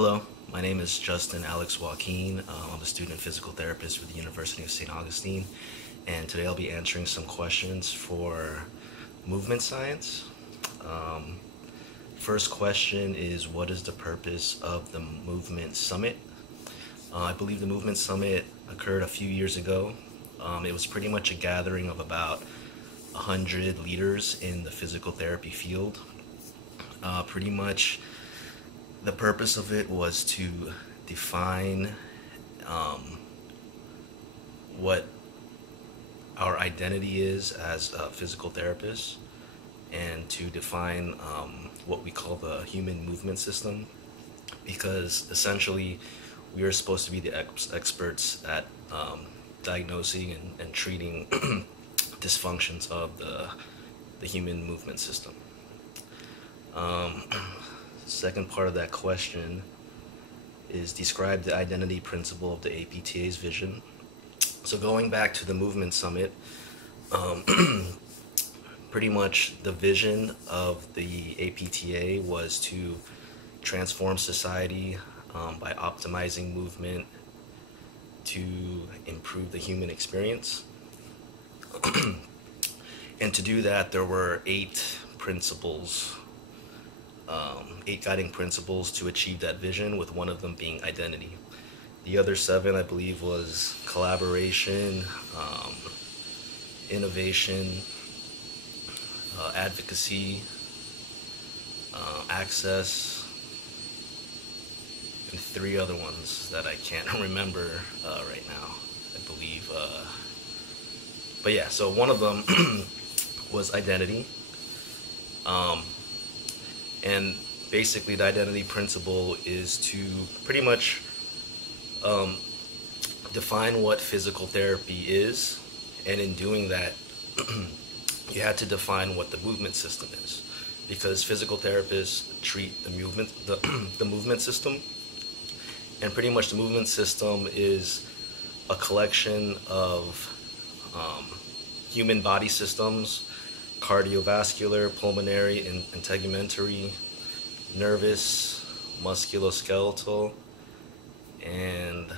Hello, my name is Justin Alex Joaquin. I'm a student physical therapist with the University of St. Augustine, and today I'll be answering some questions for movement science. Um, First question is, what is the purpose of the Movement Summit? I believe the Movement Summit occurred a few years ago. It was pretty much a gathering of about 100 leaders in the physical therapy field. Pretty much the purpose of it was to define what our identity is as a physical therapist and to define what we call the human movement system, because essentially we are supposed to be the experts at diagnosing and treating dysfunctions of the human movement system. Um, Second part of that question is, describe the identity principle of the APTA's vision. So going back to the Movement Summit, pretty much the vision of the APTA was to transform society by optimizing movement to improve the human experience. And to do that, there were eight guiding principles to achieve that vision, with one of them being identity. The other seven, I believe, was collaboration, innovation, advocacy, access, and three other ones that I can't remember right now, I believe. But yeah, so one of them was identity. And basically the identity principle is to pretty much define what physical therapy is, and in doing that you had to define what the movement system is, because physical therapists treat the movement system, and pretty much the movement system is a collection of human body systems: cardiovascular, pulmonary, and integumentary, nervous, musculoskeletal, and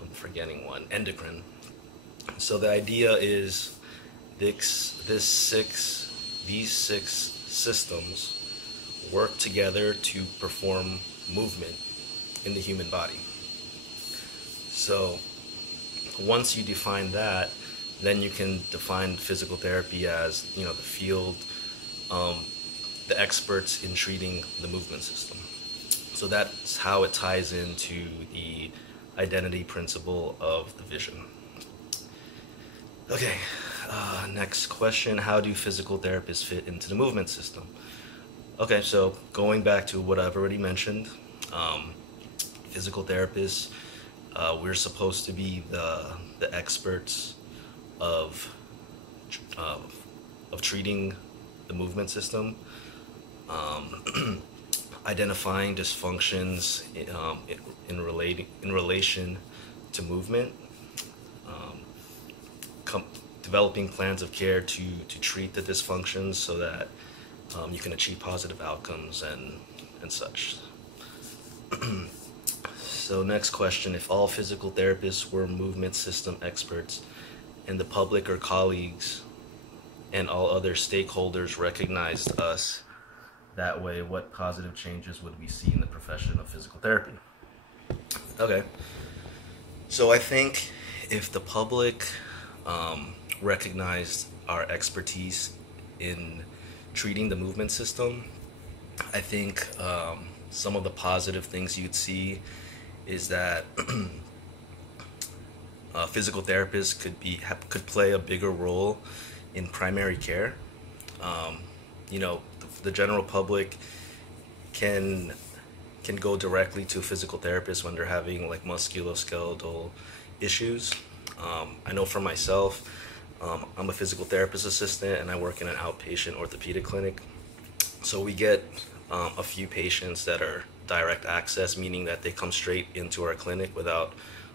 I'm forgetting one, endocrine. So the idea is these six systems work together to perform movement in the human body. So once you define that, then you can define physical therapy as, the field, the experts in treating the movement system. So that's how it ties into the identity principle of the vision. Okay, next question: how do physical therapists fit into the movement system? Okay, so going back to what I've already mentioned, physical therapists, we're supposed to be the experts of treating the movement system, identifying dysfunctions in relation to movement, developing plans of care to treat the dysfunctions so that you can achieve positive outcomes and such. So next question: if all physical therapists were movement system experts, and the public or colleagues and all other stakeholders recognized us that way, what positive changes would we see in the profession of physical therapy? Okay, so I think if the public recognized our expertise in treating the movement system, I think some of the positive things you'd see is that physical therapists could play a bigger role in primary care. The general public can go directly to a physical therapist when they're having like musculoskeletal issues. I know for myself, I'm a physical therapist assistant and I work in an outpatient orthopedic clinic. So we get a few patients that are direct access, meaning that they come straight into our clinic without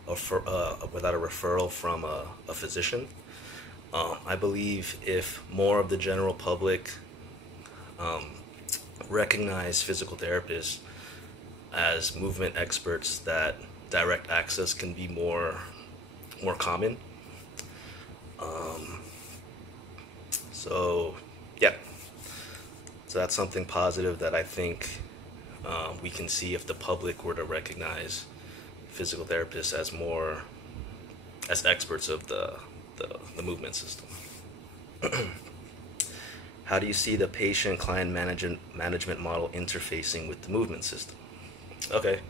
a referral from a physician. I believe if more of the general public recognize physical therapists as movement experts, that direct access can be more common. So yeah, so that's something positive that I think we can see if the public were to recognize physical therapists as more as experts of the movement system. How do you see the patient-client management model interfacing with the movement system? Okay.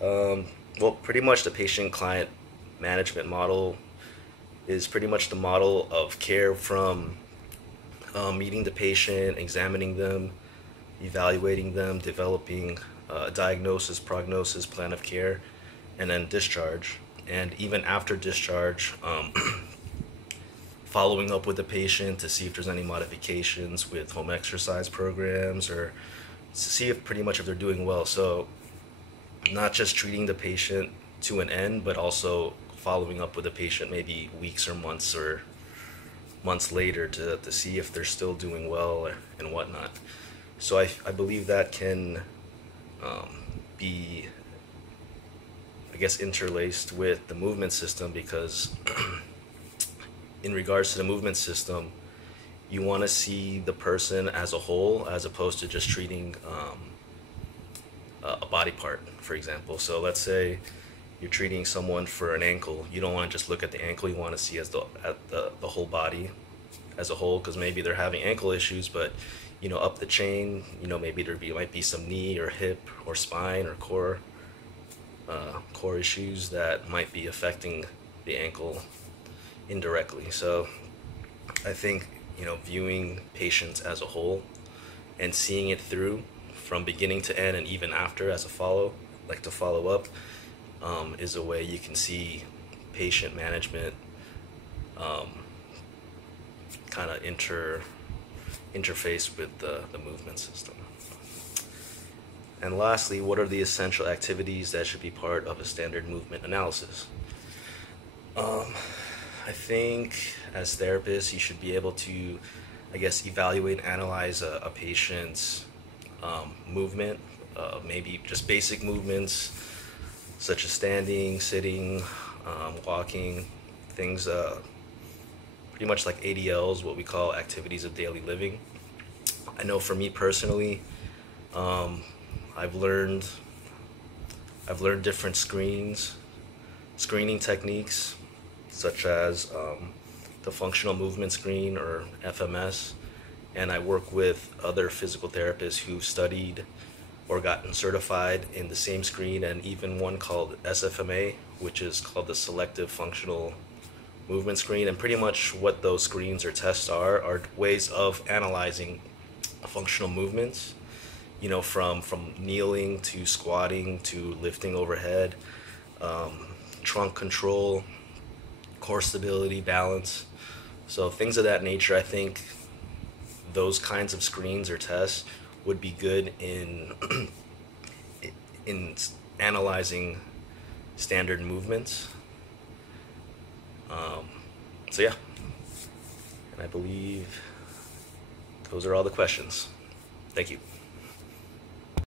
Well, pretty much the patient-client management model is pretty much the model of care from meeting the patient, examining them, evaluating them, developing a diagnosis, prognosis, plan of care, and then discharge. And even after discharge, following up with the patient to see if there's any modifications with home exercise programs, or to see if pretty much if they're doing well. So not just treating the patient to an end, but also following up with the patient maybe weeks or months later to see if they're still doing well and whatnot. So I believe that can be, I guess, interlaced with the movement system, because in regards to the movement system, you want to see the person as a whole as opposed to just treating a body part, for example. So let's say you're treating someone for an ankle. You don't want to just look at the ankle. You want to see the whole body as a whole, because maybe they're having ankle issues, but up the chain, maybe might be some knee or hip or spine or core issues that might be affecting the ankle indirectly. So I think viewing patients as a whole and seeing it through from beginning to end, and even after as a follow up, is a way you can see patient management kind of interface with the movement system. And lastly, what are the essential activities that should be part of a standard movement analysis? I think as therapists, you should be able to, I guess, evaluate and analyze a patient's movement, maybe just basic movements such as standing, sitting, walking, things pretty much like ADLs, what we call activities of daily living. I know for me personally, I've learned different screening techniques, such as the functional movement screen, or FMS, and I work with other physical therapists who've studied or gotten certified in the same screen, and even one called SFMA, which is called the Selective Functional Movement Screen. And pretty much what those screens or tests are ways of analyzing functional movements, from kneeling to squatting to lifting overhead, trunk control, core stability, balance. So things of that nature. I think those kinds of screens or tests would be good in in analyzing standard movements. So yeah, and I believe those are all the questions. Thank you.